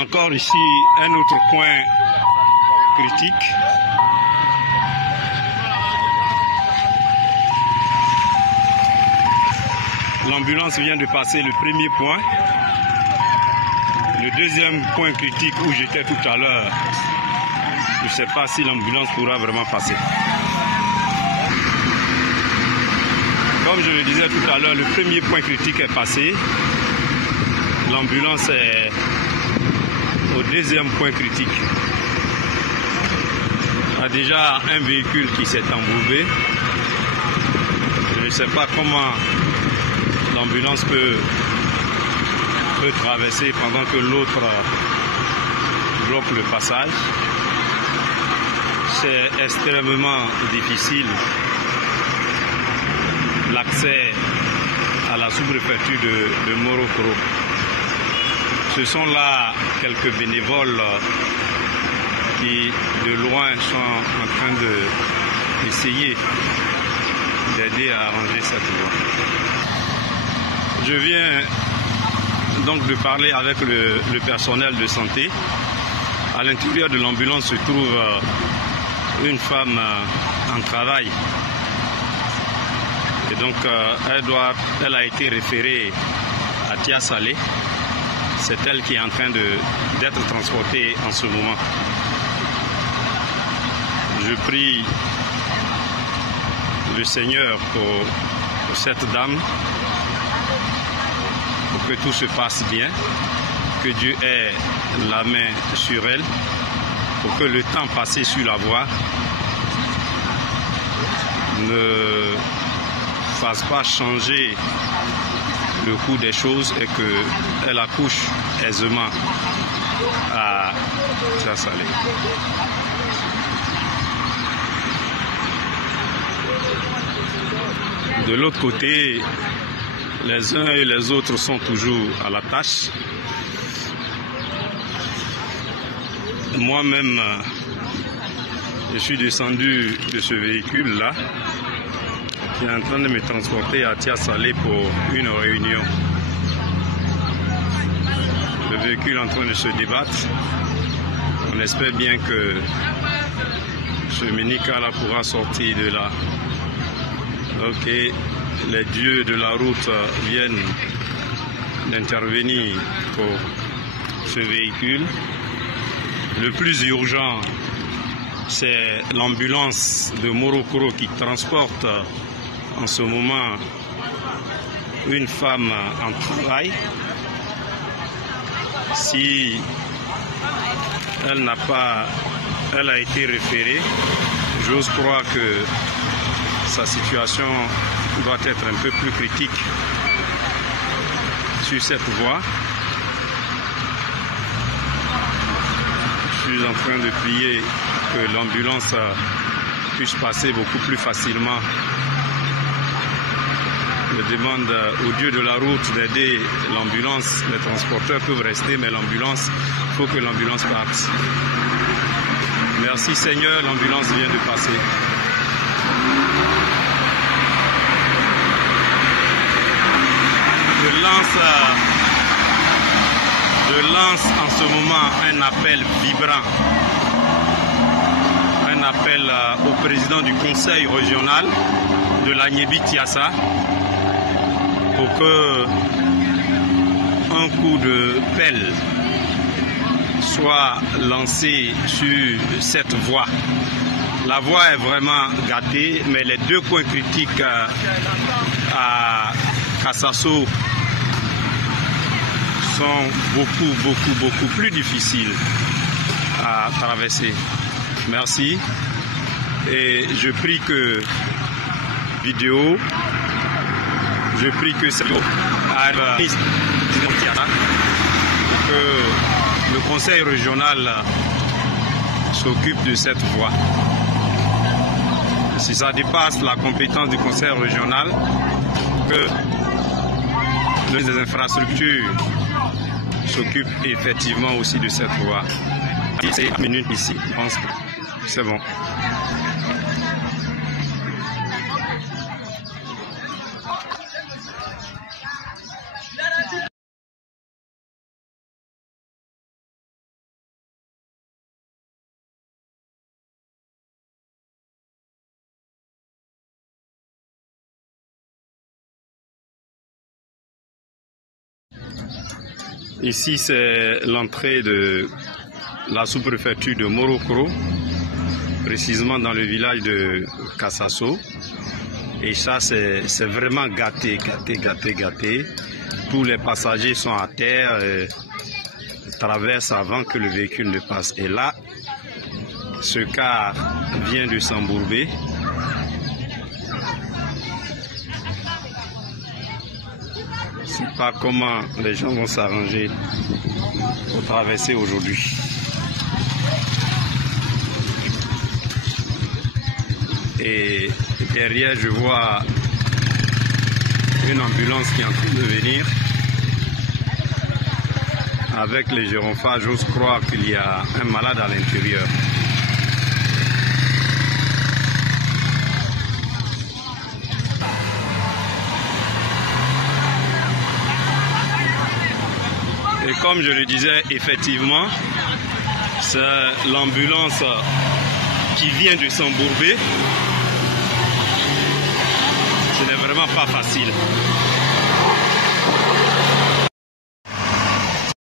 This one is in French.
Encore ici, un autre point critique. L'ambulance vient de passer le premier point. Le deuxième point critique où j'étais tout à l'heure, je ne sais pas si l'ambulance pourra vraiment passer. Comme je le disais tout à l'heure, le premier point critique est passé. L'ambulance est au deuxième point critique. Il y a déjà un véhicule qui s'est embourbé. Je ne sais pas comment l'ambulance peut traverser pendant que l'autre bloque le passage. C'est extrêmement difficile l'accès à la sous-préfecture de Morokoro. Ce sont là quelques bénévoles qui de loin sont en train d'essayer d'aider à arranger cette voie. Je viens donc de parler avec le personnel de santé. À l'intérieur de l'ambulance se trouve une femme en travail. Et donc elle a été référée à Tia Salé. C'est elle qui est en train d'être transportée en ce moment. Je prie le Seigneur pour cette dame, pour que tout se passe bien, que Dieu ait la main sur elle, pour que le temps passé sur la voie ne fasse pas changer le cours des choses et qu'elle accouche aisément à Tia Salé. De l'autre côté, les uns et les autres sont toujours à la tâche. Moi-même, je suis descendu de ce véhicule-là, qui est en train de me transporter à Tia Salé pour une réunion. Le véhicule est en train de se débattre. On espère bien que ce Ménika-là pourra sortir de là. Ok, les dieux de la route viennent d'intervenir pour ce véhicule. Le plus urgent, c'est l'ambulance de Morokoro qui transporte en ce moment une femme en travail. Si elle a été référée, j'ose croire que sa situation doit être un peu plus critique sur cette voie. Je suis en train de prier que l'ambulance puisse passer beaucoup plus facilement. Je demande aux dieux de la route d'aider l'ambulance. Les transporteurs peuvent rester, mais l'ambulance, il faut que l'ambulance parte. Merci Seigneur, l'ambulance vient de passer. Je lance en ce moment un appel vibrant, un appel au président du conseil régional de l'Agnébi-Tiassa pour que un coup de pelle soit lancé sur cette voie. La voie est vraiment gâtée, mais les deux points critiques à Kassasso sont beaucoup plus difficiles à traverser. Merci. Et je prie que c'est que le conseil régional s'occupe de cette voie. Si ça dépasse la compétence du conseil régional, que les infrastructures s'occupent effectivement aussi de cette voie. C'est une minute ici, je pense que c'est bon. Ici, c'est l'entrée de la sous-préfecture de Morokoro, précisément dans le village de Kassasso. Et ça, c'est vraiment gâté. Tous les passagers sont à terre, traversent avant que le véhicule ne passe. Et là, ce car vient de s'embourber. Je ne sais pas comment les gens vont s'arranger pour traverser aujourd'hui. Et derrière, je vois une ambulance qui est en train de venir. Avec les gyrophares, j'ose croire qu'il y a un malade à l'intérieur. Et comme je le disais, effectivement, c'est l'ambulance qui vient de s'embourber. Ce n'est vraiment pas facile.